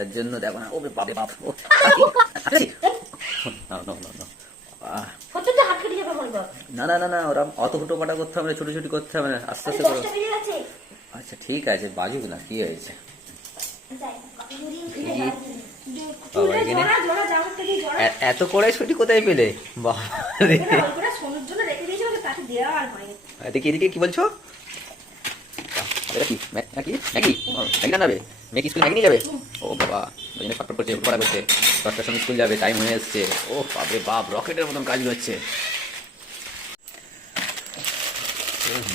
এর জন্য দেখো না, ওরে বাপরে বাপ, না না না না, ওরা অত হুটো পাটা করতে হবে না, ছোট ছোট করতে হবে না, আস্তে আস্তে করো। আচ্ছা ঠিক আছে, বাজুক না, কি হয়েছে। এত করে ছুটি কোথায় পেলে? দেখি এদিকে কি বলছো? এটা কি ম্যাগি? ম্যাগি বানাবে? মেয়ে স্কুল ম্যাগি নিয়ে যাবে? ও বাবা, ওই জন্য ফটফট করছে, পড়া করছে, 10টার সময় স্কুল যাবে, টাইম হয়ে এসছে। ও বাপরে বাপ, রকেটের মতন কাজ হচ্ছে।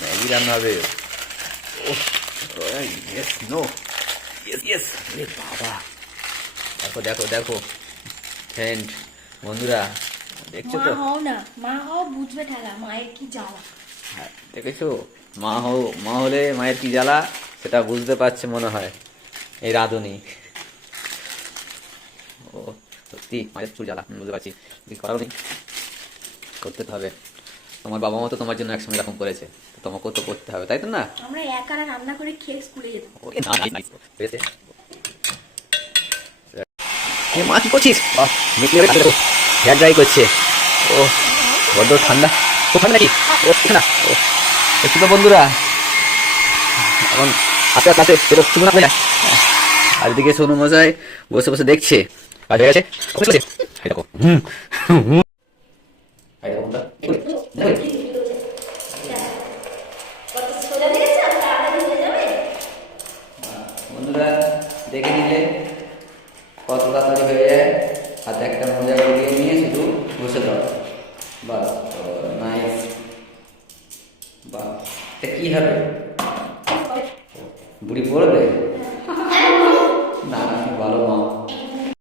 ম্যাগি রান্না হবে। ও ইয়েস, নো, ইয়েস ইয়েস, আরে বাবা, দেখো দেখো দেখো ফ্রেন্ড, বন্ধুরা দেখছো তো? মা হও, বুঝবে ঠেলা মায়ের কি জ্বালা। হ্যাঁ, দেখেছো, মা হলে মায়ের কি জ্বালা সেটা বুঝতে পারছে মনে হয় এই রাঁধুনি। ও সত্যি মায়ের প্রচুর জ্বালা, বুঝতে পারছি, কিছু করারও নেই, করতে তো হবে। তোমার বাবা মা তো তোমার জন্য একসময় এরকম করেছে, তোমাকেও তো করতে হবে, তাই তো? না আমরা একারা রান্না করে খেয়ে স্কুলে যেতাম। মা কি করছিস? হেয়ার ড্রাই করছে। ও বড্ড ঠান্ডা, খুব ঠান্ডা নাকি? ও না, ও একটু তো বন্ধুরা এখন আস্তে আস্তে শুরু না হয়ে যায়। আর এদিকে সোনু মশাই বসে বসে দেখছে, কাজ হয়ে গেছে। দেখো বন্ধুরা, দেখে নিলে কত তাড়াতাড়ি হয়ে যায়। হাতে একটা মোজা করিয়ে নিয়ে শুধু বসে দাও, বাস, নাইস। বা এটা কি হবে? বুড়ি পড়বে না, ভালো মা।